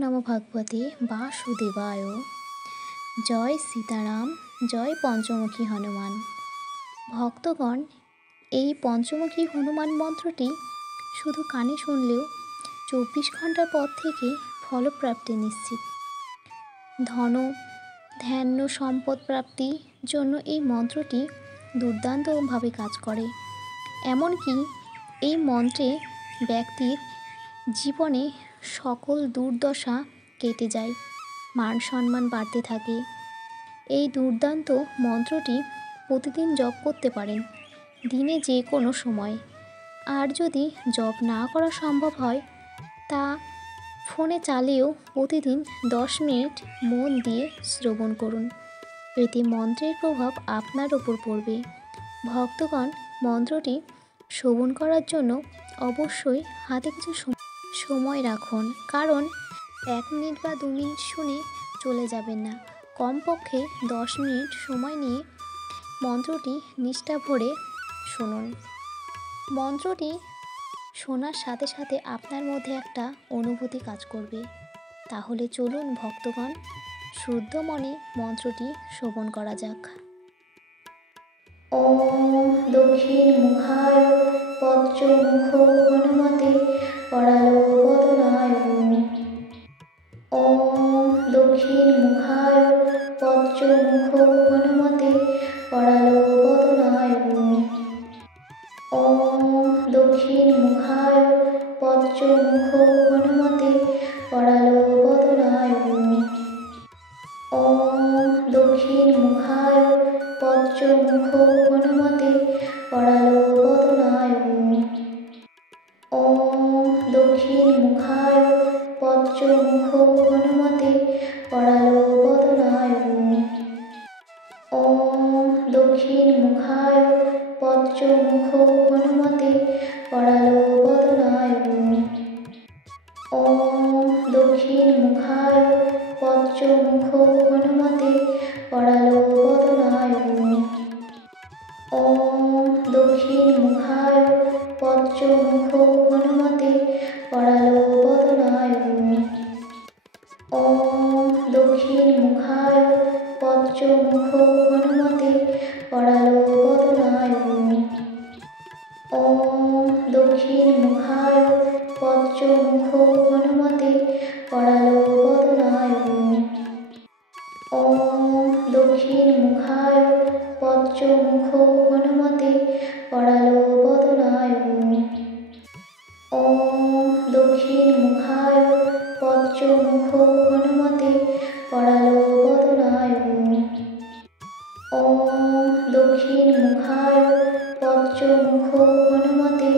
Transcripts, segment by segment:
নমো ভগবতে বাসুদেবায়। জয় সীতারাম, জয় পঞ্চমুখী হনুমান। ভক্তগণ, এই পঞ্চমুখী হনুমান মন্ত্রটি শুধু কানে শুনলেও 24 ঘন্টার পর থেকে ফলপ্রাপ্তি নিশ্চিত। ধন, ধ্যান, সম্পদ প্রাপ্তির জন্য এই মন্ত্রটি দুর্দান্তভাবে কাজ করে। এমনকি এই মন্ত্রে ব্যক্তির জীবনে সকল দুর্দশা কেটে যায়, মান সম্মান বাড়তে থাকে। এই দুর্দান্ত মন্ত্রটি প্রতিদিন জপ করতে পারেন, দিনে যে কোনো সময়। আর যদি জপ না করা সম্ভব হয়, তা ফোনে চালিয়েও প্রতিদিন 10 মিনিট মন দিয়ে শ্রবণ করুন। এতে মন্ত্রের প্রভাব আপনার ওপর পড়বে। ভক্তগণ, মন্ত্রটি শ্রবণ করার জন্য অবশ্যই হাতে কিছু সময় রাখুন, কারণ 1 মিনিট বা 2 মিনিট শুনে চলে যাবেন না। কমপক্ষে 10 মিনিট সময় নিয়ে মন্ত্রটি নিষ্ঠা ভরে শুনুন। মন্ত্রটি শোনার সাথে সাথে আপনার মধ্যে একটা অনুভূতি কাজ করবে। তাহলে চলুন ভক্তগণ, শুদ্ধ মনে মন্ত্রটি শ্রবণ করা যাক। ওম দক্ষিণ মুখায় পঞ্চমুখ হনুমতে পরালো বদনায়। ওম দক্ষিণ মুখায় পঞ্চমুখ হনুমতে পরালো বদনায়। ওম দক্ষিণ মুখায় পঞ্চমুখ হনুমতে পরালো বদনায়। ওম দক্ষিণ মুখায় পঞ্চমুখ হনুমতে পরালো বদনায়। ওম দক্ষিণ মুখায় পঞ্চমুখ হনুমতে পরালো বদনায়। ওম দক্ষিণ মুখায় পঞ্চমুখ হনুমতে পরালো বদনায়। ওম দক্ষিণ মুখায় পঞ্চমুখ হনুমতে পরালো বদনায়। ওম দক্ষিণ মুখায় পঞ্চমুখ হনুমতে পরালো বদনায়। ওম দক্ষিণ মুখায় পঞ্চমুখ হনুমতে পরালো বদনায়। ওম দক্ষিণ মুখায় পঞ্চমুখ হনুমতে পরালো বদনায়। ওম দক্ষিণ মুখায় পঞ্চমুখ হনুমতে পরালো বদনায়। ওম দক্ষিণ মুখায় পঞ্চমুখ হনুমতে পরালো বদনায়। ওম দক্ষিণ মুখায় পঞ্চমুখ হনুমতে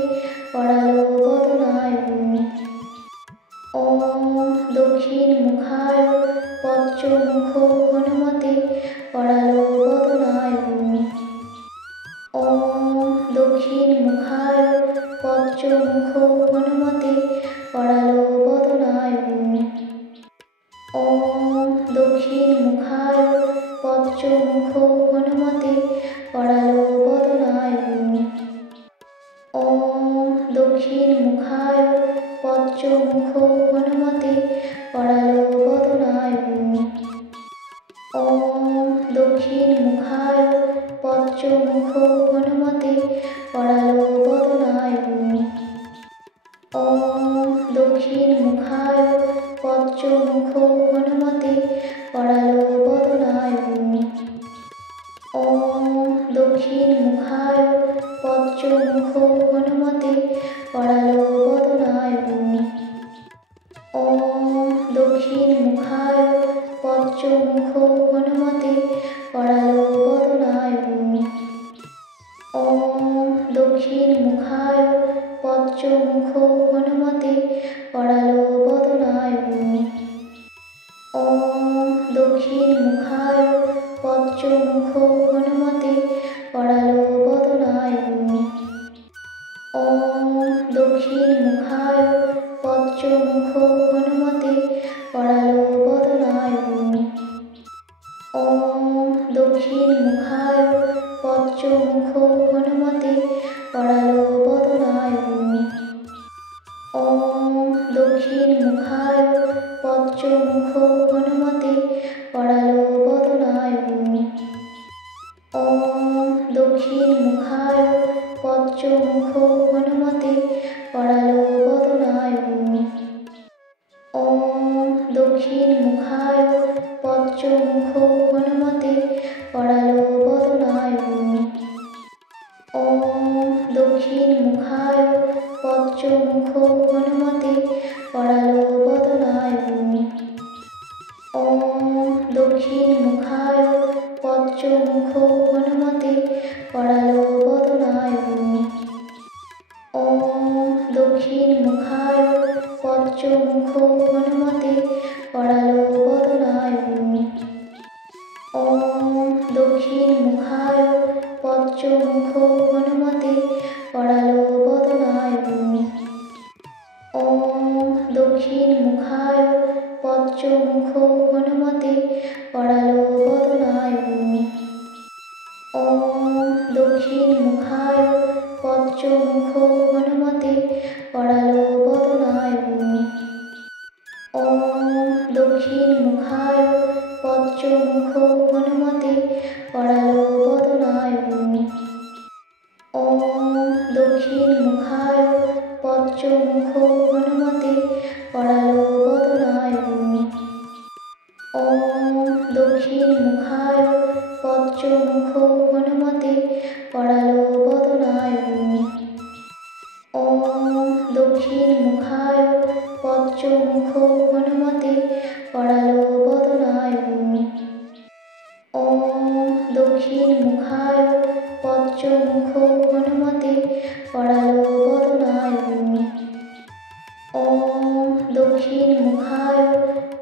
পরালো বদনায়। ওম দক্ষিণ মুখায় পঞ্চমুখ হনুমতে পরালো বদনায়। ওম দক্ষিণ মুখায় পঞ্চমুখ হনুমতে পরালো বদনায়। ওম দক্ষিণ মুখায় পঞ্চমুখ হনুমতে পরালো বদনায়। ওম দক্ষিণ মুখায় পঞ্চমুখ হনুমতে পরালো বদনায়। ওম দক্ষিণ মুখায় পঞ্চমুখ হনুমতে পরালো বদনায়। ওম দক্ষিণ মুখায় পঞ্চমুখ হনুমতে পরালো বদনায়। ওম দক্ষিণ মুখায় পঞ্চমুখ হনুমতে পরালো বদনায়। ওম দক্ষিণ মুখায় পঞ্চমুখ হনুমতে পরালো বদনায়। ওম দক্ষিণ মুখায় পঞ্চমুখ হনুমতে পরালো বদনায়। ওম দক্ষিণ মুখায় পঞ্চমুখ হনুমতে পরালো বদনায়। ওম দক্ষিণ মুখায় পঞ্চমুখ হনুমতে পরালো বদনায়। ওম দক্ষিণ মুখায় পঞ্চমুখ হনুমতে পরালো বদনায়। ওম দক্ষিণ মুখায় পঞ্চ পঞ্চমুখো হনুমতে পরালো বদনায়। ওম দক্ষিণমুখায় পঞ্চমুখো হনুমতে পরালো বদনায়। ওম দক্ষিণমুখায় পঞ্চমুখো হনুমতে পরালো বদনায়। ওম দক্ষিণমুখায় পঞ্চমুখো হনুমতে পরালো বদনায়। ওম দক্ষিণমুখায় পঞ্চমুখো হনুমতে পরালো বদনায়। ওম দক্ষিণমুখায় পঞ্চমুখো হনুমতে পরালো বদনায়। ওম দক্ষিণমুখায় পঞ্চমুখো হনুমতে পরালো বদনায়। ওম দক্ষিণমুখায় পঞ্চমুখো হনুমতে পরালো বদনায়। ওম দক্ষিণমুখায় পঞ্চমুখো হনুমতে পরালো বদনায়। ওম দক্ষিণমুখায় পঞ্চমুখো হনুমতে পরালো বদনায়। ওম দক্ষিণমুখায় পঞ্চমুখো হনুমতে পরালো বদনায়। ওম দক্ষিণমুখায় পঞ্চমুখো হনুমতে পরালো বদনায়। ওম দক্ষিণমুখায় পঞ্চমুখো হনুমতে পরালো বদনায়। ওম দক্ষিণমুখায় পঞ্চমুখো হনুমতে পরালো বদনায়। ওম দক্ষিণমুখায়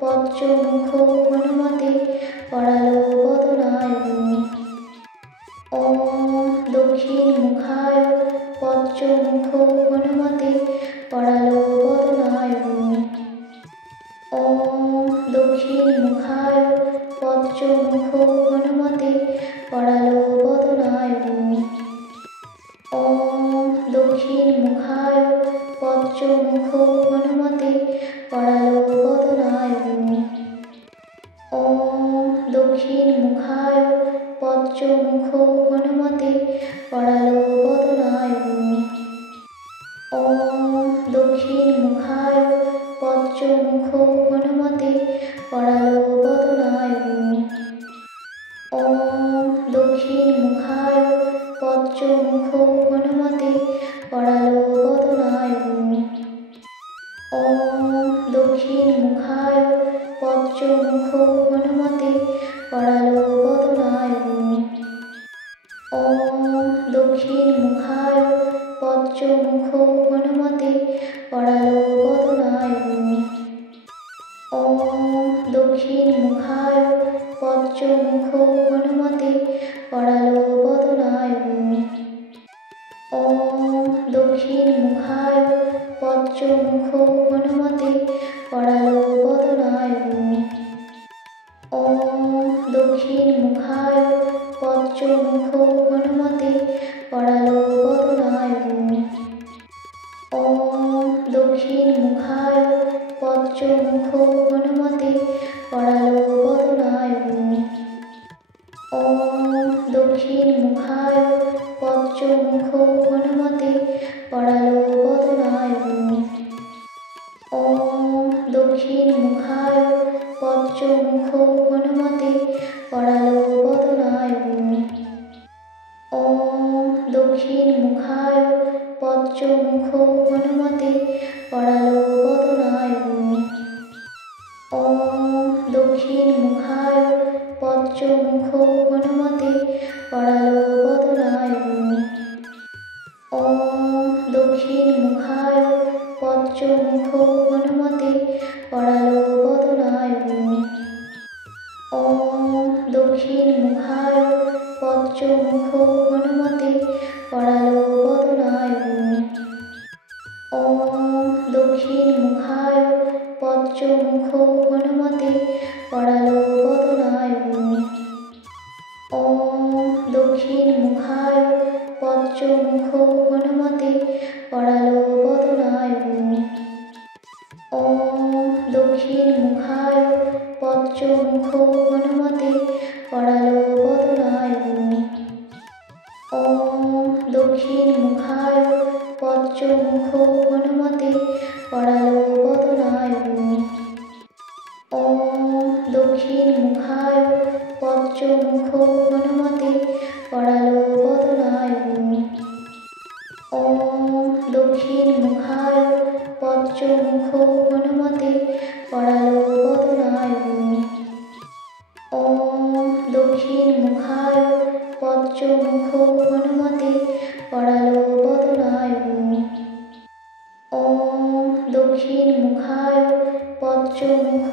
পঞ্চমুখো হনুমতে পরালো বদনায়। ওম দক্ষিণমুখায় পঞ্চমুখো হনুমতে পরালো বদনায়। ওম দক্ষিণমুখায় পঞ্চমুখো হনুমতে পরালো বদনায়। ওম দক্ষিণমুখায় পঞ্চমুখো হনুমতে পরালো বদনায়। ওম দক্ষিণমুখায় পঞ্চমুখো হনুমতে পরালো বদনায়। ওম দক্ষিণমুখায় পঞ্চমুখো হনুমতে পরালো বদনায়। ওম দক্ষিণমুখায় পঞ্চমুখো হনুমতে পরালো বদনায়। ওম দক্ষিণমুখায় পঞ্চমুখো হনুমতে পরালো বদনায়। ওম দক্ষিণমুখায় পঞ্চমুখো হনুমতে পরালো বদনায়। ওম দক্ষিণমুখায় পঞ্চমুখো হনুমতে পরালো বদনায়। ওম দক্ষিণমুখায় পঞ্চমুখো হনুমতে পরালো বদনায়। ওম দক্ষিণমুখায় পঞ্চমুখো হনুমতে পরালো বদনায়। ওম দক্ষিণমুখায় পঞ্চমুখো হনুমতে পরালো বদনায়। ওম দক্ষিণমুখায় পঞ্চমুখো হনুমতে পরালো বদনায়। ওম দক্ষিণমুখায় পঞ্চমুখো হনুমতে পরালো বদনায়। ওম দক্ষিণমুখায় পঞ্চমুখো হনুমতে পরালো বদনায়। ওম দক্ষিণমুখায় পঞ্চমুখো হনুমতে পরালো বদনায়। ওম দক্ষিণমুখায় পঞ্চমুখো হনুমতে পরালো বদনায়। ওম দক্ষিণমুখায় পঞ্চমুখো হনুমতে পরালো বদনায়। ওম দক্ষিণমুখায় পঞ্চমুখো হনুমতে পরালো বদনায়। ওম দক্ষিণমুখায় পঞ্চমুখো হনুমতে পরালো বদনায়। ওম দক্ষিণ মুখায় পঞ্চমুখ হনুমতে পড়ালো বদনায় ভূমি। ওম দক্ষিণ মুখায় পঞ্চমুখ হনুমতে পড়ালো বদনায় ভূমি। ওম দক্ষিণ মুখায় পঞ্চমুখ হনুমতে পড়ালো বদনায় ভূমি। ওম দক্ষিণ মুখায় পঞ্চমুখ হনুমতে পড়ালো বদনায় ভূমি। ওম দক্ষিণ মুখায় পঞ্চমুখ হনুমতে পড়ালো বদনায় ভূমি। ওম দক্ষিণ মুখায় পঞ্চমুখ